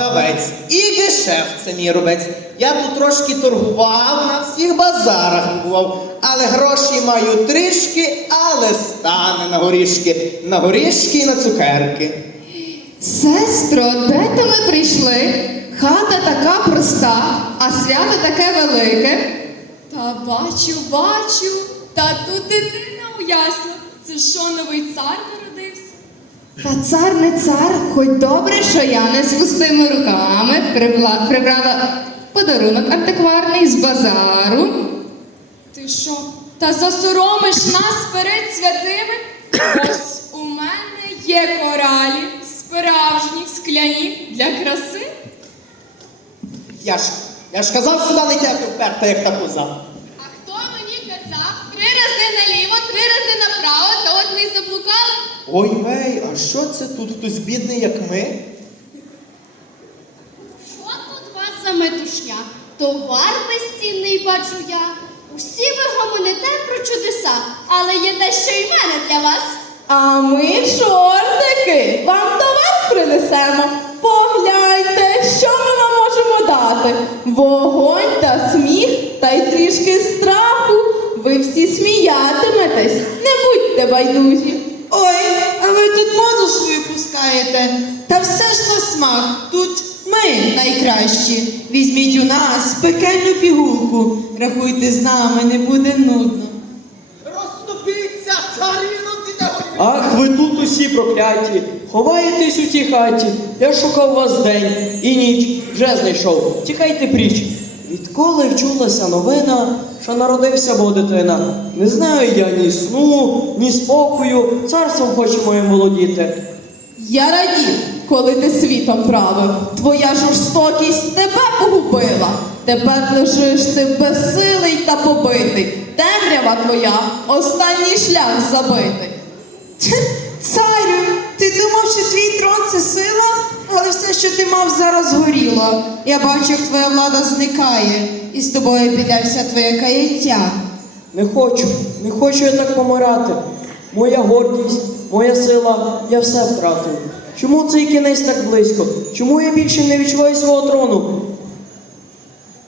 Продавець і гешефт це мій робець. Я тут трошки торгував, на всіх базарах бував, але гроші маю трішки, але стане на горішки, на горішки і на цукерки. Сестро, де то ми прийшли? Хата така проста, а свято таке велике. Та бачу, бачу, та тут дитина у яслах. Це що, новий цар народився? Та цар не цар, хоч добре, що я не з пустими руками прибла- прибрала подарунок антикварний з базару. Ти що? Та засоромиш нас перед святими? Ось у мене є коралі, справжні, скляні для краси. Я ж, я ж казав сюди не тяти вперта, як та коза. А хто мені казав? Три рази наліво, три рази направо, то от ми заблукали. Ой вей, а що це тут хтось бідний, як ми? Що тут у вас за метушня? Товар безцінний бачу я. Усі ви гомоните про чудеса, але є дещо й мене для вас. А ми, чортики, вам товар принесемо. Погляньте, що ми вам можемо дати. Вогонь та сміх, та й трішки страху. Ви всі сміятиметесь, не будьте байдужі. Тут моду свою пускаєте. Та все ж на смак. Тут ми найкращі. Візьміть у нас пекельну пігулку. Рахуйте з нами, не буде нудно. Розступіться, царіну піде Ах, ви тут усі прокляті, ховаєтесь у тій хаті. Я шукав вас день і ніч, вже знайшов. Тікайте пріч. Відколи вчулася новина, що народився бо дитина. Не знаю я ні сну, ні спокою, царством хоче моїм володіти. Я радів, коли ти світом правив. Твоя жорстокість тебе погубила. Тепер лежиш ти безсилий та побитий. Темрява твоя, останній шлях забитий. Царю, ти думав, що твій трон це сила, але все, що ти мав, зараз горіло. Я бачу, як твоя влада зникає, і з тобою піде вся твоє каяття. Не хочу, не хочу я так помирати. Моя гордість, моя сила, я все втратив. Чому цей кінець так близько? Чому я більше не відчуваю свого трону?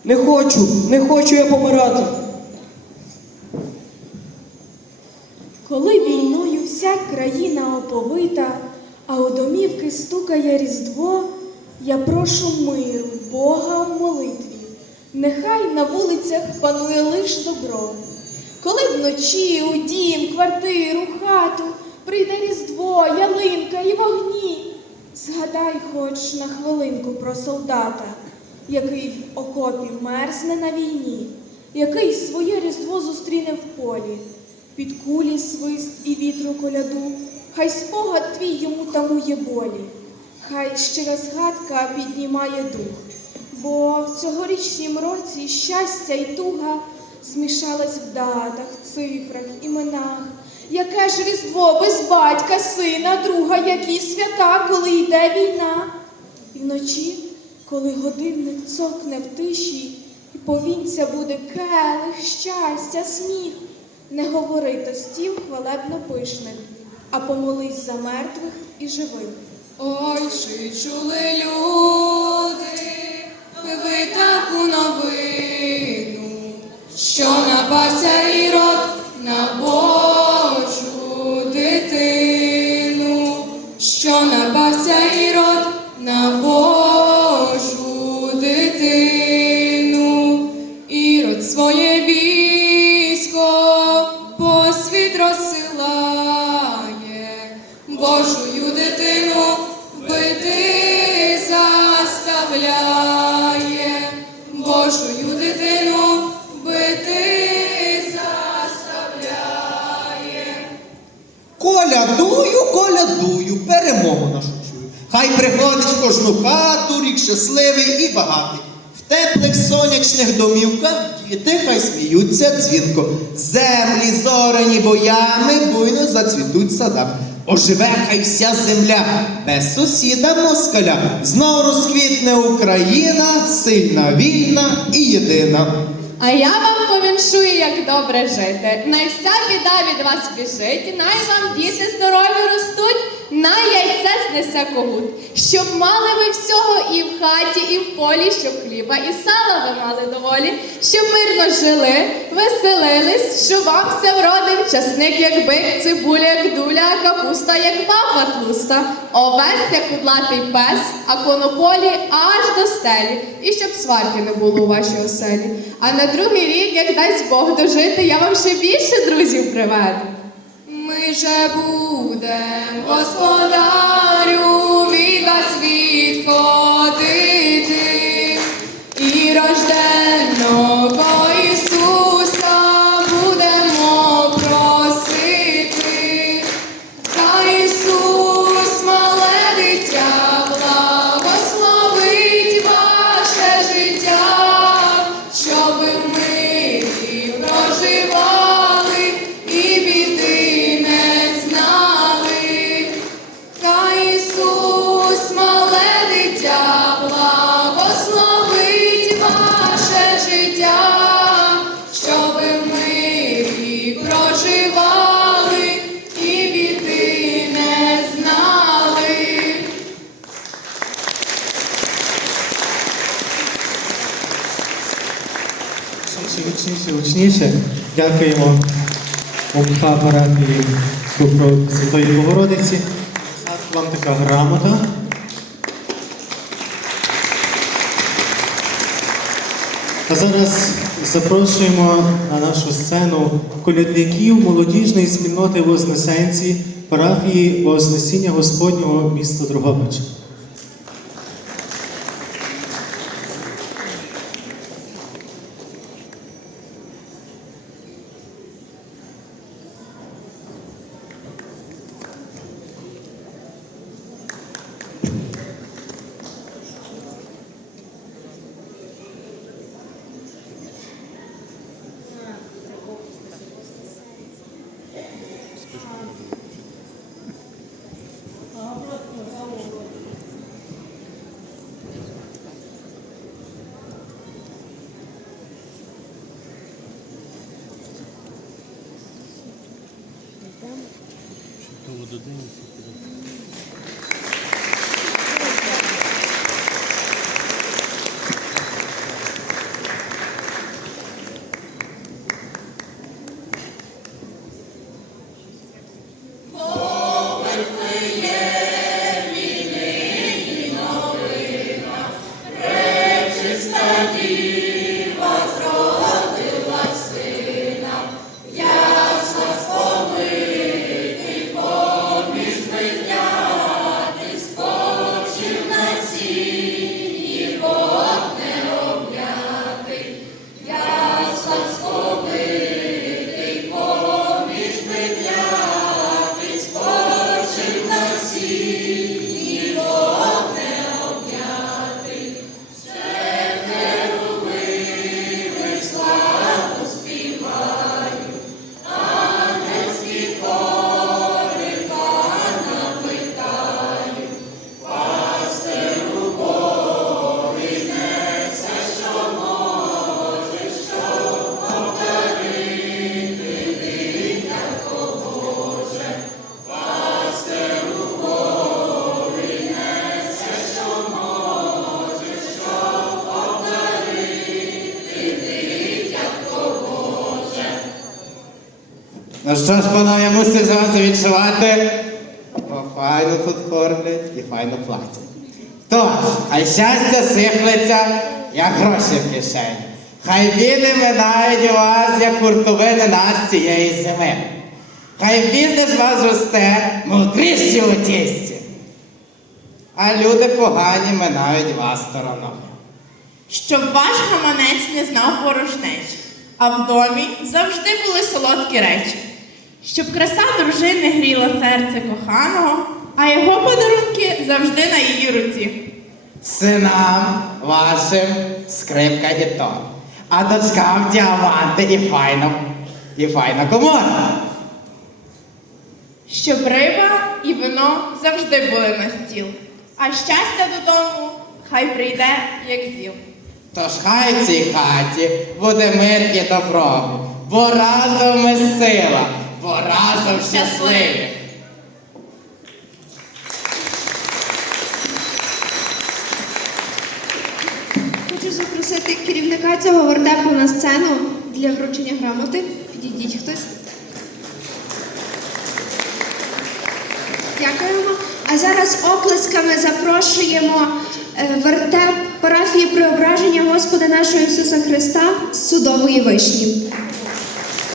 Не хочу, не хочу я помирати. Коли війною вся країна оповита, а у домівки стукає різдво, я прошу миру, Бога в молитві, нехай на вулицях панує лиш добро. Коли вночі у дім, квартиру, хату прийде різдво, ялинка і вогні, згадай хоч на хвилинку про солдата, який в окопі мерзне на війні, який своє різдво зустріне в полі. Під кулі свист і вітру коляду, хай спогад твій йому тамує болі, хай щира згадка піднімає дух, бо в цьогорічнім році щастя й туга змішались в датах, цифрах, іменах. Яке ж різдво без батька, сина, друга, які свята, коли йде війна? І вночі, коли годинник цокне в тиші, і повінця буде келих, щастя, сміх. Не говори тостів хвалебно пишних, а помолись за мертвих і живих. Ой, чи чули люди, ви таку новину, що напався ірод перемогу нашу чую. Хай приходить в кожну хату, рік щасливий і багатий. В теплих сонячних домівках діти хай сміються дзвінко. Землі зорені боями буйно зацвітуть садами. Оживе хай вся земля без сусіда москаля. Знов розквітне Україна, сильна, вільна і єдина. А я вам повіншую, як добре жити. Най вся біда від вас біжить, най вам діти здорові ростуть, на яйце знесе когут, щоб мали ви всього і в хаті, і в полі, щоб хліба і сала ви мали доволі, щоб мирно жили, веселились, щоб вам все вродив, часник, як бик, цибуля, як дуля, капуста, як папа тлуста, овець, як кудлатий пес, а конополі аж до стелі, і щоб сварки не було у вашій оселі. А на другий рік, як дасть Бог дожити, я вам ще більше друзів приведу. Же будем, господарю, від вас відходити, Гучніше, гучніше. Дякуємо парафії Святої Богородиці. Вам така грамота. А зараз запрошуємо на нашу сцену колядників молодіжної спільноти Вознесенці парафії Вознесіння Господнього міста study. Ну що ж, панове, мусите зразу відчувати, бо файно тут кормлять і файно платять. Тож, а щастя сиплеться, як гроші в кишені. Хай біди минають вас, як куртовини нас цієї зими. Хай бізнес вас росте, мов тріщі у тісті. А люди погані минають вас стороною. Щоб ваш гаманець не знав порожнечі, а в домі завжди були солодкі речі. Щоб краса дружини гріла серце коханого, а його подарунки завжди на її руці. Синам вашим скрипка і тон, а дочкам діаманти і файно, і файна комора. Щоб риба і вино завжди були на стіл, а щастя додому хай прийде, як зіл. Тож хай в цій хаті буде мир і добро, бо разом ми сила, разом щасливі! Хочу запросити керівника цього вертепу на сцену для вручення грамоти. Підійдіть хтось. Дякуємо. А зараз оплесками запрошуємо е, вертеп парафії преображення Господа нашого Ісуса Христа з судової вишні.